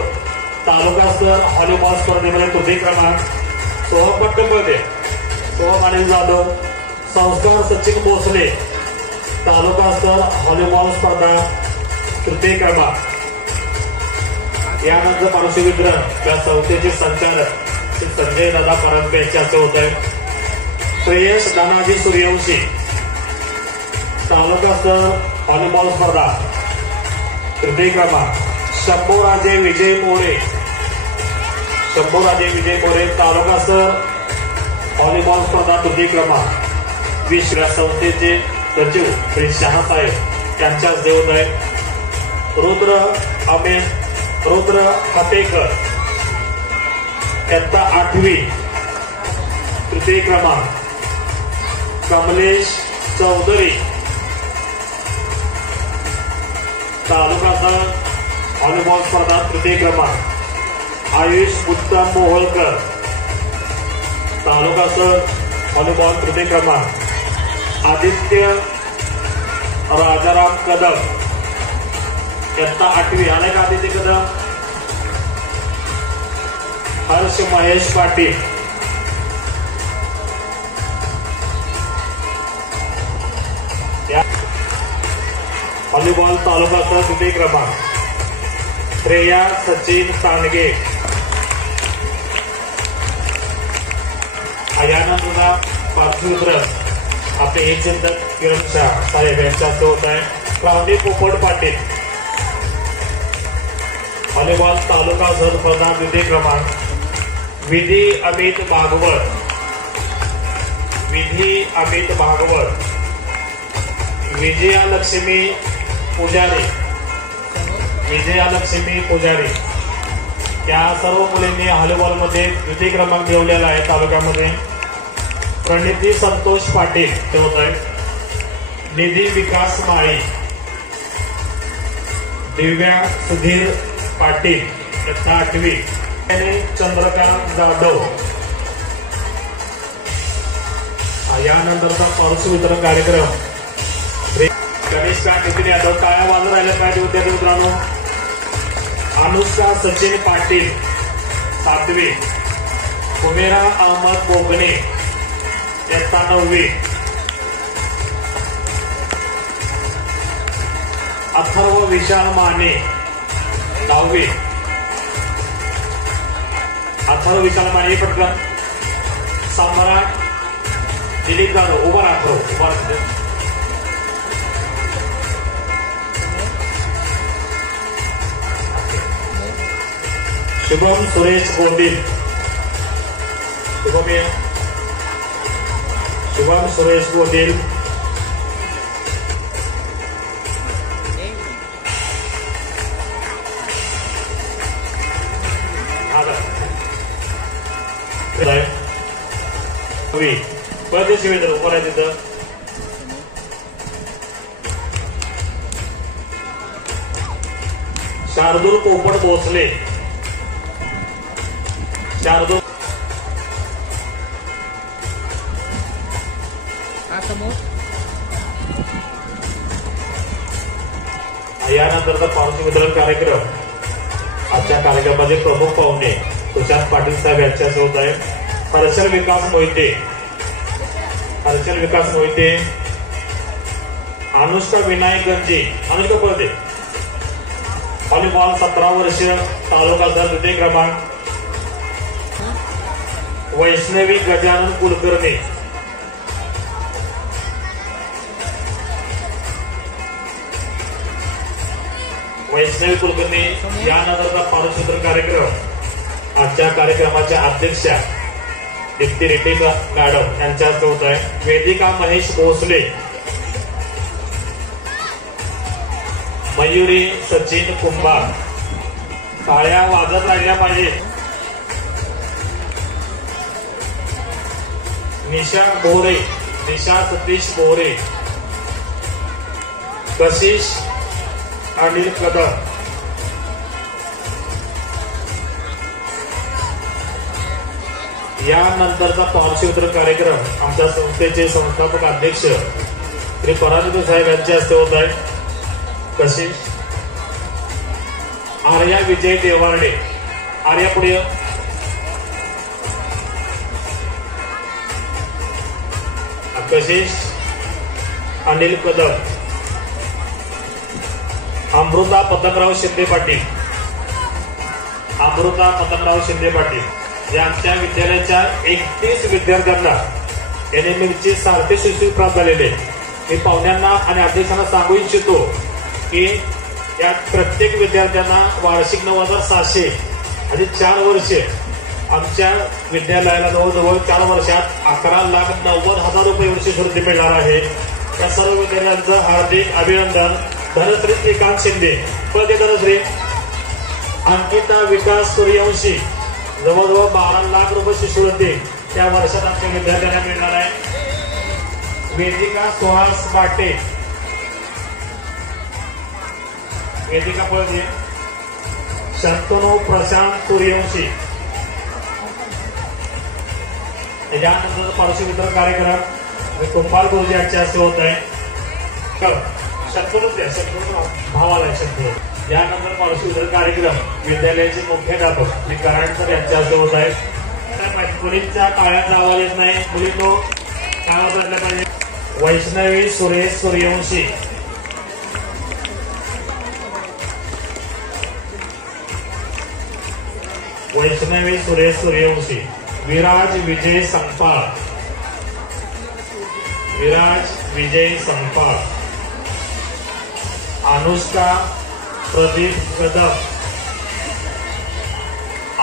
तालुकास्तर व्हॉलीबॉल स्पर्धेमध्ये तृतीय क्रमांक. सोहम पटकन पळते. सोहम अनिल जाधव. संस्कार सचिन भोसले तालुकास्तर व्हॉलीबॉल स्पर्धा तृतीय क्रमांक. यानंतर पारितोषिक वितरण या संस्थेचे संचालक श्री संजय दादा परंपे यांचे हस्ते होत आहे. श्रेयस दानाजी सूर्यवंशी तालुकास्तर व्हॉलीबॉल स्पर्धा तृतीय क्रमांक. शंभूराजे विजय मोरे तालुकास्तर व्हॉलीबॉल स्पर्धा तृतीय क्रमांक. विश्व संस्थेचे सचिव श्री शहासाहेब यांच्या हस्ते होत आहे. रुद्र हातेकर इयत्ता 8वी तृतीय क्रमांक. कमलेश चौधरी तालुकास्तर व्हॉलीबॉल स्पर्धा तृतीय क्रमांक. आयुष उत्तम मोहोळकर तालुकास्तर व्हॉलीबॉल तृतीय क्रमांक. आदित्य राजाराम कदम इयत्ता 8वी आलाय का आदित्य कदम. हर्ष महेश पाटील व्हॉलीबॉल तालुकास्तर तृतीय क्रमांक. श्रेया सचिन सांडगे यानंतर पार्थिव वितरण आपले एक चिंतक किरण शाह साहेब यांच्या हस्ते होत आहे. प्रावणी पोपट पाटील व्हॉलीबॉल तालुकास्तर स्पर्धा तृतीय क्रमांक. विधी अमित भागवत विजयालक्ष्मी पुजारी या सर्व मुलींनी व्हॉलीबॉलमध्ये द्वितीय क्रमांक मिळवलेला आहे तालुक्यामध्ये. प्रणिती संतोष पाटील ते होत आहे. निधी विकास माळी. दिव्या सुधीर पाटील इयत्ता 8वी. चंद्रकांत जाधव. यानंतरचा पारितोषिक वितरण कार्यक्रम. गणेशकांत नितीन यादव टाळ्या वाजत राहिल्या पाहिजे विद्यार्थी मित्रांनो. अनुष्का सचिन पाटील 7वी. कुमेरा अहमद बोगणे इयत्ता 9वी. अथर्व विशाल माने 10वी. अथर्व विशाल माने पटकन. सम्राट दिलीप जाधव उभा राहा. शुभम सुरेश गोंडील परदेशी वेदर उभं आहे तिथं. शार्दूल पोपट भोसले यानंतरचा पारितोषिक वितरण कार्यक्रम. आजच्या कार्यक्रमाचे प्रमुख पाहुणे तुषार पाटील साहेब यांच्या होत आहे. हर्षल विकास मोहिते. अनुष्का विनायक गंजी अनुष्का पळते. व्हॉलीबॉल 17 वर्ष तालुकास्तर द्वितीय क्रमांक. वैष्णवी गजानन कुलकर्णी वैष्णवी कुलकर्णी यानंतरचा पारदर्शक कार्यक्रम आजच्या कार्यक्रमाच्या अध्यक्षा दीप्ती रेड्डी मॅडम यांच्या हस्ते होत आहे. वेदिका महेश भोसले, मयुरी सचिन कुंभार. टाळ्या वाजत राहिल्या पाहिजे. निशा बोरे, निशा सतीश बोरे, कशिश अनिल कदम. यानंतरचा पारदर्शक कार्यक्रम आमच्या संस्थेचे संस्थापक अध्यक्ष श्री परांजपे साहेब यांच्या हस्ते होत आहे. कशिश आर्या विजय देवारडे. आर्या पुढे. कशिश अनिल कदम. अमृता पतंगराव शिंदे पाटील. अमृता पतंगराव शिंदे पाटील यांच्या विद्यालयाच्या 31 विद्यार्थ्यांना एनएमएलची सारथी शिष्यवृत्ती प्राप्त झालेले. मी पाहुण्यांना आणि अध्यक्षांना सांगू इच्छितो की यात प्रत्येक विद्यार्थ्यांना वार्षिक 9,700 आणि 4 वर्षे आमच्या विद्यालयाला जवळजवळ 4 वर्षात 11,90,000 रुपये शिष्यवृत्ती मिळणार आहे. या सर्व विद्यार्थ्यांचं हार्दिक अभिनंदन. धनश्री श्रीकांत शिंदे, पदे धनश्री. अंकिता विकास सूर्यवंशी, जवळजवळ 12 लाख रुपये शिष्यवृत्ती त्या वर्षात आमच्या विद्यार्थ्यांना मिळणार आहे. वेदिका सुहास बाटे, वेदिका पळते. शंतनू प्रशांत सूर्यवंशी. यानंतर पारदर्शक वितरण कार्यक्रम कुंभार गुरुजी यांच्या हस्ते होत आहे. शंतनूच द्या, शंतनू भावाला शंतनू. यानंतर पारदर्शक वितरण कार्यक्रम विद्यालयाचे मुख्याध्यापक श्री कराडकर यांच्या हस्ते होत आहे. मुलींच्या टाळ्यांचा आवाज येत नाही. मुलींनो काय बदललं पाहिजे. वैष्णवी सुरेश सूर्यवंशी, वैष्णवी सुरेश सूर्यवंशी. विराज विजय संपाळ, विराज विजय संपाळ. अनुष्का प्रदीप कदम,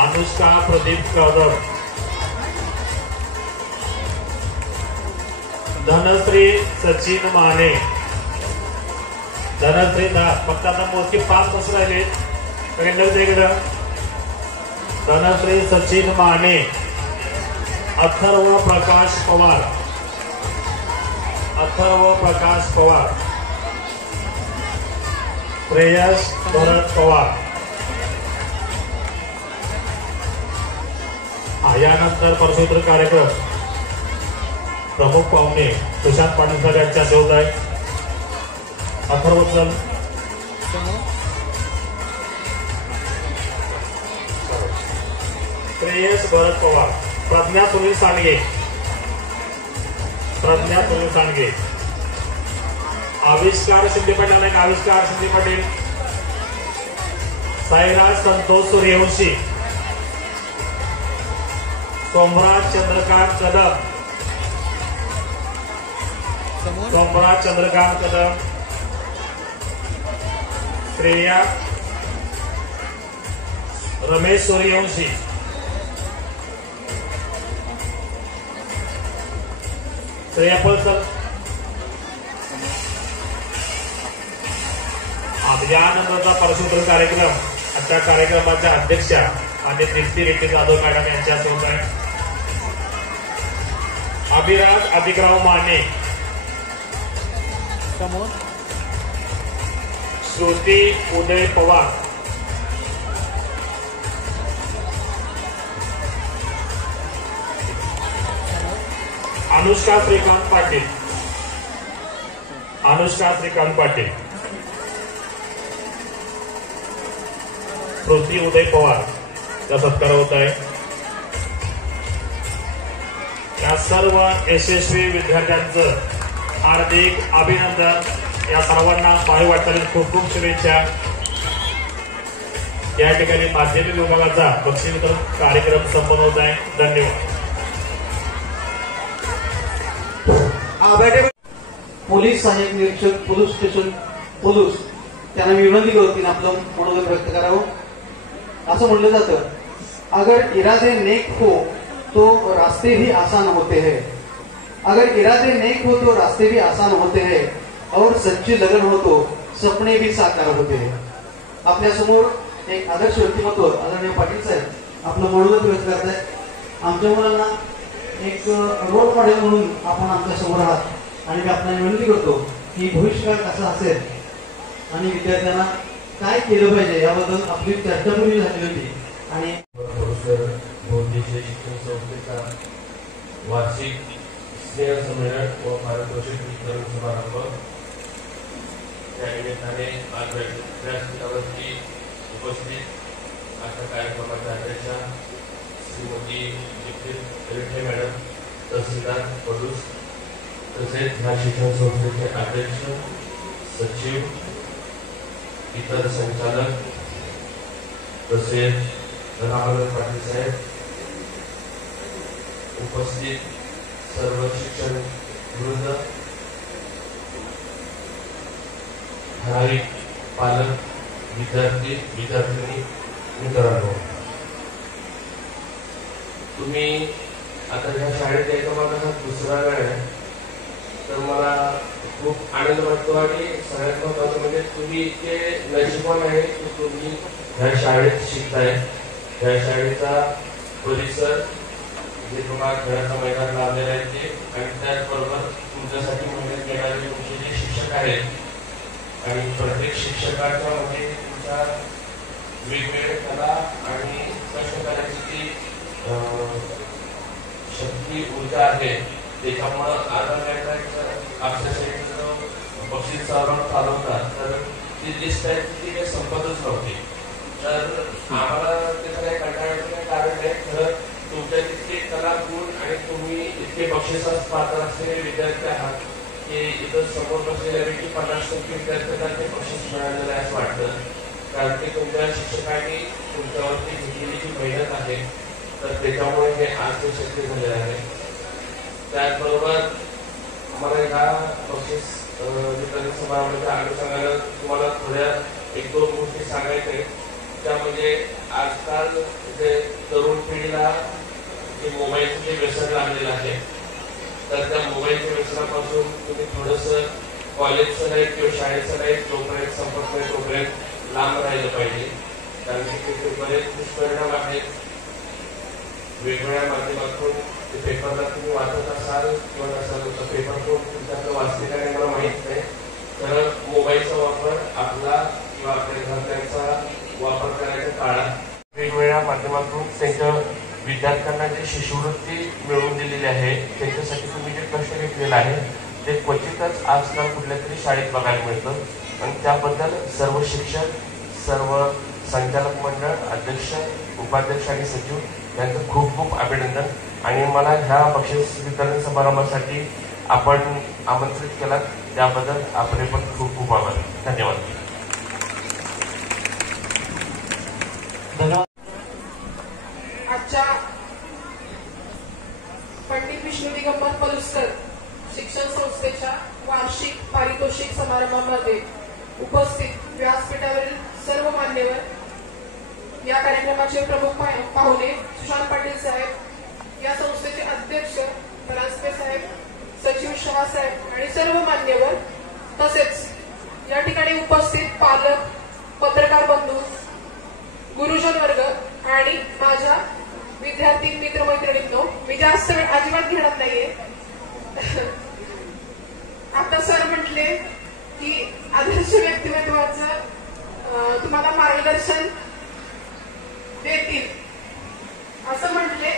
अनुष्का प्रदीप कदम. धनश्री सचिन माने, धनश्री फक्त आता मोजके 5 बस राहिले. इकडं धनश्री सचिन माने. अथर्व प्रकाश पवार, अथर्व प्रकाश पवार. प्रेयस भरत पवार. यानंतर पारदर्शक कार्यक्रम प्रमुख पाहुणे प्रशांत पाटील साहेब यांच्या हस्ते होत आहे. अथर्व चल. प्रेयस भरत पवार. प्रज्ञा सुनील सांडगे, प्रज्ञा सुनील सांडगे. आविष्कार शिंदे पाटील, आविष्कार शिंदे पाटील. साईराज संतोष सूर्यवंशी. सोमराज चंद्रकांत कदम, सोमराज चंद्रकांत कदम. श्रेया रमेश सूर्यवंशी. श्रेया पळसर. यानंतरचा पारदर्शक कार्यक्रम आजच्या कार्यक्रमाच्या अध्यक्षा आणि दीप्ती रेड्डी जाधव मॅडम यांच्या हस्ते होत आहे. अभिराज अधिकराव माने, श्रुती उदय पवार. अनुष्का श्रीकांत पाटील, अनुष्का श्रीकांत पाटील. श्रुती उदय पवार चा सत्कार होत आहे. या सर्व यशस्वी विद्यार्थ्यांचं हार्दिक अभिनंदन. या सर्वांना पाय वाटचालीस खूप खूप शुभेच्छा. या ठिकाणी माध्यमिक विभागाचा बक्षीस वितरण कार्यक्रम संपन्न होत आहे. धन्यवाद. पोलीस सहाय्यक निरीक्षक पोलीस स्टेशन पोलीस त्यांना मी विनंती करतो की आपलं मनोगत व्यक्त करावं। असं म्हणलं जातं, अगर इरादे नेक हो तो रास्ते भी आसान होते हैं, अगर इरादे नेक हो तो रास्ते भी आसान होते हैं, और सच्ची लगन हो तो सपने भी साकार होते हैं। आपल्या समोर एक आदर्श व्यक्तिमत्व आदरणीय पाटील साहेब आपलं मनोगत व्यक्त करतायत। आमच्या मुलांना एक रोल मॉडेल म्हणून आपण आमच्या समोर आहात आणि मी आपल्याला विनंती करतो की भविष्यकाळ कसा असेल आणि विद्यार्थ्यांना काय केलं पाहिजे याबद्दल आपली चर्चा पूर्वी झाली होती। आणि बहुउद्देशीय शिक्षण संस्थेचा वार्षिक स्नेहसंमेलन व पारितोषिक वितरण समारंभ त्या निमित्ताने आज व्यासपीठावरती उपस्थित अशा कार्यक्रमाच्या अध्यक्षा श्रीमती रिठे मॅडम, तहसीलदार पलूस, तसेच ह्या शिक्षण संस्थेचे अध्यक्ष, सचिव, इतर संचालक, तसेच रामदास पाटील साहेब, उपस्थित सर्व शिक्षण वृंद, ठराविक पालक, विद्यार्थी विद्यार्थिनी मित्रांनो, तुम्ही आता ह्या शाळेत यायचा माझा हा दुसरा वेळ आहे, तर मला खूप आनंद वाटतो आणि सगळ्यात महत्त्वाचं म्हणजे तुम्ही इतके नशीबवान आहे की तुम्ही ह्या शाळेत शिकताय। ह्या शाळेचा परिसर जे तुम्हाला घराचा मैदान लावलेला आहे ते, आणि त्याचबरोबर तुमच्यासाठी मेहनत घेणारे तुमचे जे शिक्षक आहेत आणि प्रत्येक शिक्षकाच्या मध्ये तुमच्या वेगवेगळ्या कला आणि कष्ट करायची जी शक्ती ऊर्जा आहे, त्याच्यामुळं आदरण्याचा बक्षीस चालवतात, तर ती लिस्ट आहे ती काही संपतच नव्हती। तर आम्हाला त्याचं काही कंटाळण्याचं कारण नाही, खरं तुमच्या तितके कला गुण आणि तुम्ही इतके बक्षिसास पात्र असलेले विद्यार्थी आहात की इथं समोर बसलेल्यापैकी 50% विद्यार्थ्यांना ते बक्षीस मिळालेलं आहे असं वाटतं, कारण की तुमच्या शिक्षकांनी तुमच्यावरती घेतलेली जी मेहनत आहे तर त्याच्यामुळे हे आज शक्य झालेलं आहे। त्याचबरोबर आम्हाला ह्या बक्षीस वितरण समारंभाच्या अनुषंगानं तुम्हाला थोड्या 1-2 गोष्टी सांगायच्या आहेत, त्या म्हणजे आजकाल जे तरुण पिढीला जे मोबाईलचं जे व्यसन लागलेलं आहे, तर त्या मोबाईलच्या व्यसनापासून तुम्ही थोडंसं कॉलेजचं नाही किंवा शाळेचं नाही, जोपर्यंत संपर्क नाही तोपर्यंत लांब राहिलं पाहिजे, कारण की तिथे बरेच दुष्परिणाम आहेत। वेगवेगळ्या माध्यमातून ते पेपरला तुम्ही वाचत असाल किंवा नसाल, तर पेपर तुमच्याकडे वाचलेला नाही मला माहीत नाही, तर मोबाईलचा वापर आपला किंवा आपल्या घरच्यांचा वापर करायच्या काळात वेगवेगळ्या माध्यमातून त्यांच्या विद्यार्थ्यांना जे शिष्यवृत्ती मिळवून दिलेली आहे त्यांच्यासाठी तुम्ही जे कष्ट घेतलेलं आहे ते क्वचितच आजकाल कुठल्या तरी शाळेत बघायला मिळतं, आणि त्याबद्दल सर्व शिक्षक, सर्व संचालक मंडळ, अध्यक्ष, उपाध्यक्ष आणि सचिव यांचं खूप खूप अभिनंदन। आणि मला ह्या बक्षीस वितरण समारंभासाठी आपण आमंत्रित केलात त्याबद्दल आपले पण खूप खूप आभार। धन्यवाद। आजच्या पंडित विष्णू दिगंबर पलुसकर शिक्षण संस्थेच्या वार्षिक पारितोषिक समारंभामध्ये उपस्थित व्यासपीठावरील सर्व मान्यवर, या कार्यक्रमाचे प्रमुख पाहुणे सुशांत पाटील साहेब, या संस्थेचे अध्यक्ष परांजपे साहेब, सचिव शहा साहेब आणि सर्व मान्यवर, तसेच या ठिकाणी उपस्थित पालक, पत्रकार बंधू, गुरुजन वर्ग आणि माझ्या विद्यार्थी मित्रमैत्रिणींनो, मी जास्त वेळ अजिबात घेणार नाहीये। आता सर म्हटले की आदर्श व्यक्तिमत्वाचं तुम्हाला मार्गदर्शन देतील असं म्हटले,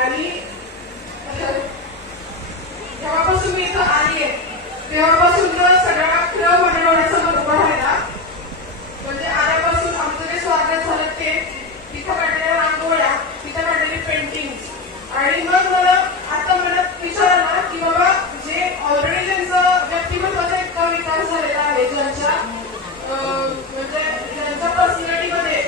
आणि जेव्हापासून मी इथं आलीये तेव्हापासून तर सगळा क्रम माझ्या डोळ्यासमोर उभा राहिला, म्हणजे आल्यापासून आमचं जे स्वागत झालं ते, तिथं काढलेल्या रांगोळ्या, तिथं काढलेली पेंटिंग, आणि मग मला आता मनात विचार आला की बाबा जे ऑलरेडी ज्यांचं व्यक्तिमत्वाचा इतका विकास झालेला आहे, ज्यांच्या म्हणजे ज्यांच्या पर्सनॅलिटीमध्ये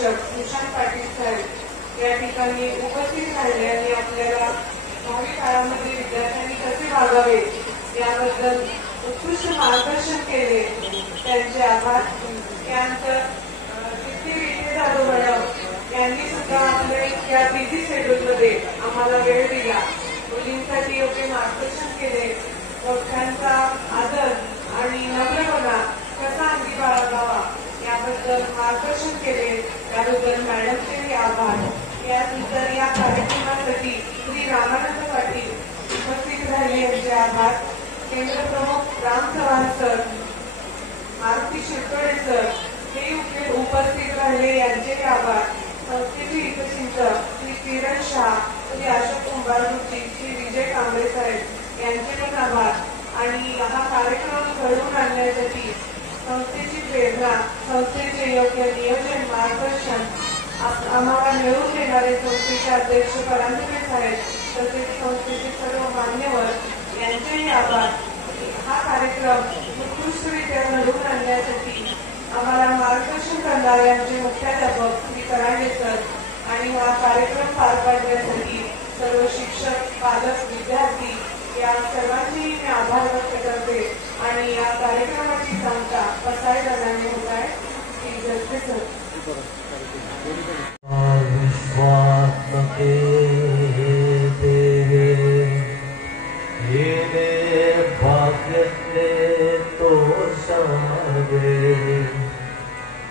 शिक्षक सुशांत पाटील साहेब या ठिकाणी उपस्थित राहिले आणि आपल्याला भावी काळामध्ये विद्यार्थ्यांनी कसे वागावे याबद्दल उत्कृष्ट मार्गदर्शन केले, त्यांचे आभार. त्यानंतर विखे जाधव मॅडम यांनी सुद्धा आपल्या या बिझी शेड्यूलमध्ये आम्हाला वेळ दिला, मुलींसाठी योग्य मार्गदर्शन केले, मोठ्यांचा आदर आणि नम्रपणा कसा अंगी बाळगावा याबद्दल मार्गदर्शन केले, त्याबद्दल मॅडमचेही आभार. यानंतर या कार्यक्रमासाठी श्री रामानंद पाटील उपस्थित राहिले यांचे आभार. केंद्र प्रमुख राम चव्हाण सर, मारुती शिरकडे सर हे उपस्थित राहिले यांचे आभार. संस्थेचे हितचिंतक श्री किरण शाह, श्री अशोक कुंभारजी, श्री विजय कांबळे साहेब यांचे पण आभार. आणि हा कार्यक्रम घडवून आणण्यासाठी संस्थेची प्रेरणा, संस्थेचे योग्य नियोजन, मार्गदर्शन आम्हाला मिळवून देणारे संस्थेचे अध्यक्ष परांजपे साहेब तसेच संस्थेचे सर्व मान्यवर यांचेही आभार. हा कार्यक्रम उत्कृष्टरित्या घडवून आणण्यासाठी आम्हाला मार्गदर्शन करणारे आमचे मुख्याध्यापक श्री करांडे सर आणि हा कार्यक्रम पार पाडण्यासाठी सर्व शिक्षक, पालक, विद्यार्थी या सर्वांचेही मी आभार व्यक्त करते. आणि या कार्यक्रमाची सांगता पसाय दराने होत आहे. श्री जगते सर. विश्वात्मके देवे येणे भाग्यते तो सागे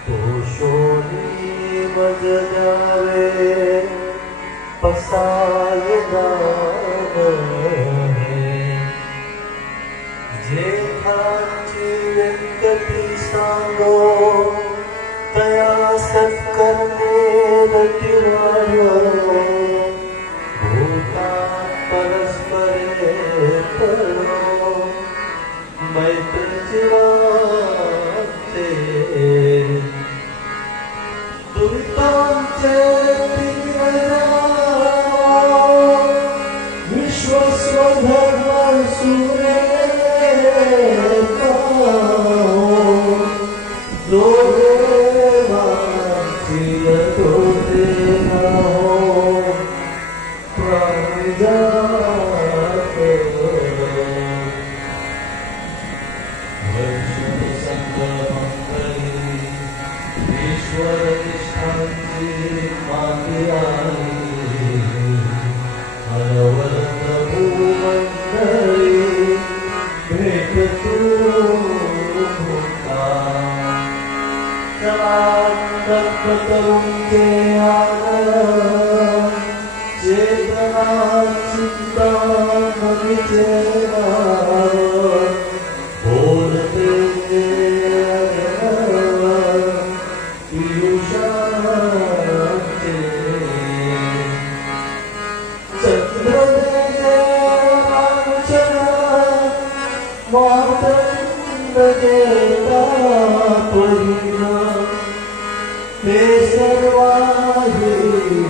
तो शोनी मज जावे पसाय जे खाची व्यक्ती सांगो तया सत्कर्मे रतिवायो भूता परस्परे परो मैत्र चिराते दुरितांचे विश्वस्वधर्म सुरे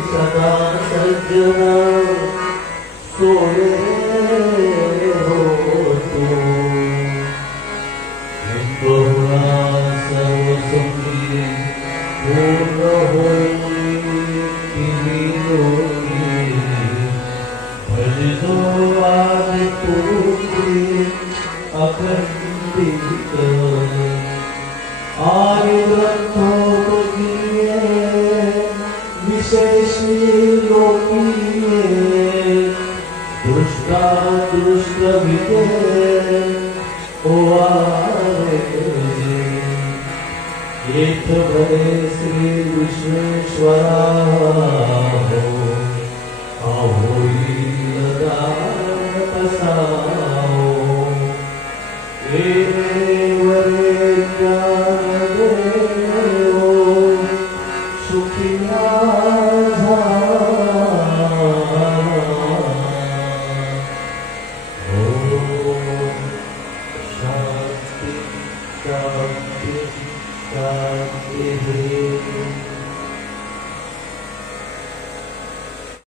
सदा सज्जन सोये हो तू बहुळा सर्व सुखी पूर्ण होई भजतो आदि पूर्वी अखंडित आयुर्ग्रंथो विशेषी लोकीये दुष्टा दुष्ट विजय ओवारे एक भरे श्री विश्वेश्वरा हो